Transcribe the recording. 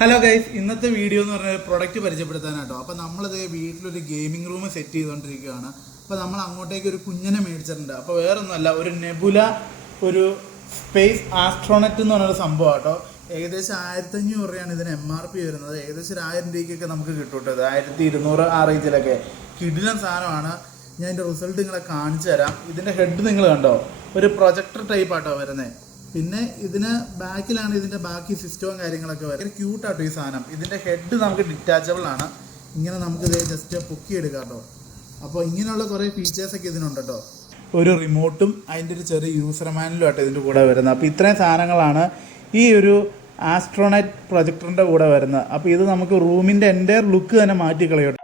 Hello guys, ഇന്നത്തെ video എന്ന് പറഞ്ഞാൽ പ്രൊഡക്റ്റ് പരിചയപ്പെടുത്താനാട്ടോ. അപ്പോൾ നമ്മളിത് വീട്ടിലൊരു ഗെയിമിംഗ് റൂം സെറ്റ് ചെയ്തുകൊണ്ടിരിക്കുകയാണ്. അപ്പോൾ നമ്മൾ അങ്ങോട്ടേക്ക് ഒരു കുഞ്ഞിനെ മേടിച്ചിട്ടുണ്ട്. അപ്പോൾ വേറൊന്നുമല്ല, ഒരു നെബുല ഒരു സ്പേസ് ആസ്ട്രോണറ്റ് എന്ന് പറഞ്ഞൊരു സംഭവം കേട്ടോ. ഏകദേശം 1500 രൂപയാണ് ഇതിന് MRP വരുന്നത്. ഏകദേശം 1000 രൂപയ്ക്കൊക്കെ നമുക്ക് കിട്ടും കേട്ടോ. 1200 ആ റേഞ്ചിലൊക്കെ കിടിലൻ സാധനമാണ്. ഞാൻ ഇതിൻ്റെ റിസൾട്ട് നിങ്ങളെ കാണിച്ചു തരാം. ഇതിൻ്റെ ഹെഡ് നിങ്ങൾ കണ്ടോ, ഒരു പ്രൊജക്ടർ ടൈപ്പ് ആട്ടോ വരുന്നത്. പിന്നെ ഇതിന് ബാക്കിലാണ് ഇതിൻ്റെ ബാക്കി സിസ്റ്റവും കാര്യങ്ങളൊക്കെ വരും. ക്യൂട്ടാട്ടോ ഈ സാധനം. ഇതിൻ്റെ ഹെഡ് നമുക്ക് ഡിറ്റാച്ചബിൾ ആണ്. ഇങ്ങനെ നമുക്ക് ഇത് ജസ്റ്റ് പൊക്കിയെടുക്കാം കേട്ടോ. അപ്പോൾ ഇങ്ങനെയുള്ള കുറേ ഫീച്ചേഴ്സൊക്കെ ഇതിനുണ്ട് കേട്ടോ. ഒരു റിമോട്ടും അതിൻ്റെ ഒരു ചെറിയ യൂസർ മാനുവലും ആട്ടോ ഇതിൻ്റെ കൂടെ വരുന്നത്. അപ്പോൾ ഇത്രയും സാധനങ്ങളാണ് ഈ ഒരു ആസ്ട്രോണറ്റ് പ്രൊജക്ടറിൻ്റെ കൂടെ വരുന്നത്. അപ്പോൾ ഇത് നമുക്ക് റൂമിൻ്റെ എൻ്റയർ ലുക്ക് തന്നെ മാറ്റിക്കളയും.